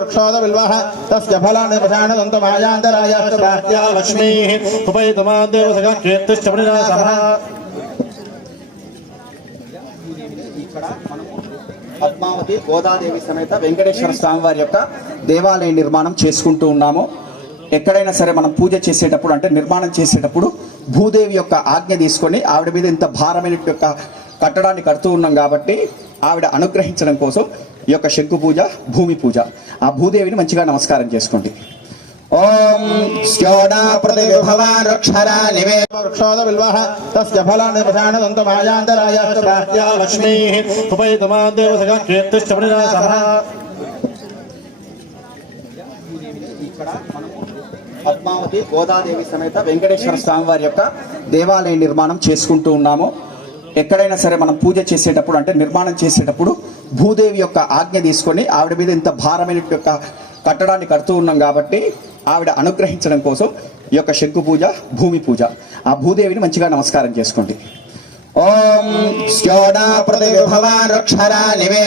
वृक्षोद बिल्वः तस्य फलानि पशानदन्तमायान्तरायाश्च लक्ष्मीः उपैतमादेवसखक्षेत्रश्चपनिरासः పద్మావతి గోదాదేవి సమేత వెంకటేశ్వర స్వామి వారి యొక్క దేవాలయ నిర్మాణం చేసుకుంటూ ఉన్నాము. ఎక్కడైనా సరే మనం పూజ చేసేటప్పుడు అంటే నిర్మాణం చేసేటప్పుడు భూదేవి యొక్క ఆజ్ఞ తీసుకొని ఆవిడ మీద ఇంత భారమైన యొక్క కట్టడాన్ని కడుతూ ఉన్నాం కాబట్టి ఆవిడ అనుగ్రహించడం కోసం ఈ యొక్క శంకు పూజ, భూమి పూజ. ఆ భూదేవిని మంచిగా నమస్కారం చేసుకోండి. ఓం స్యోడా ప్రతిభవాన్ రక్షరా నివే వృక్షోద బిల్వః తస్య ఫలాని పశానదन्तమాయాन्तరాయాశ్చ లక్ష్మీః ఉపైతమాదేవసఖక్షేత్రశ్చపనిరాసः పద్మావతి గోదాదేవి సమేత వెంకటేశ్వర స్వామి వారి యొక్క దేవాలయ నిర్మాణం చేసుకుంటూ ఉన్నాము. ఎక్కడైనా సరే మనం పూజ చేసేటప్పుడు అంటే నిర్మాణం చేసేటప్పుడు భూదేవి యొక్క ఆజ్ఞ తీసుకొని ఆవిడ మీద ఇంత భారమైన యొక్క కట్టడాన్ని కడుతూ ఉన్నాం కాబట్టి ఆవిడ అనుగ్రహించడం కోసం ఈ యొక్క శంకు పూజ, భూమి పూజ. ఆ భూదేవిని మంచిగా నమస్కారం చేసుకోండి. ఓం స్యోడా ప్రతిభవాన్ రక్షరా నివే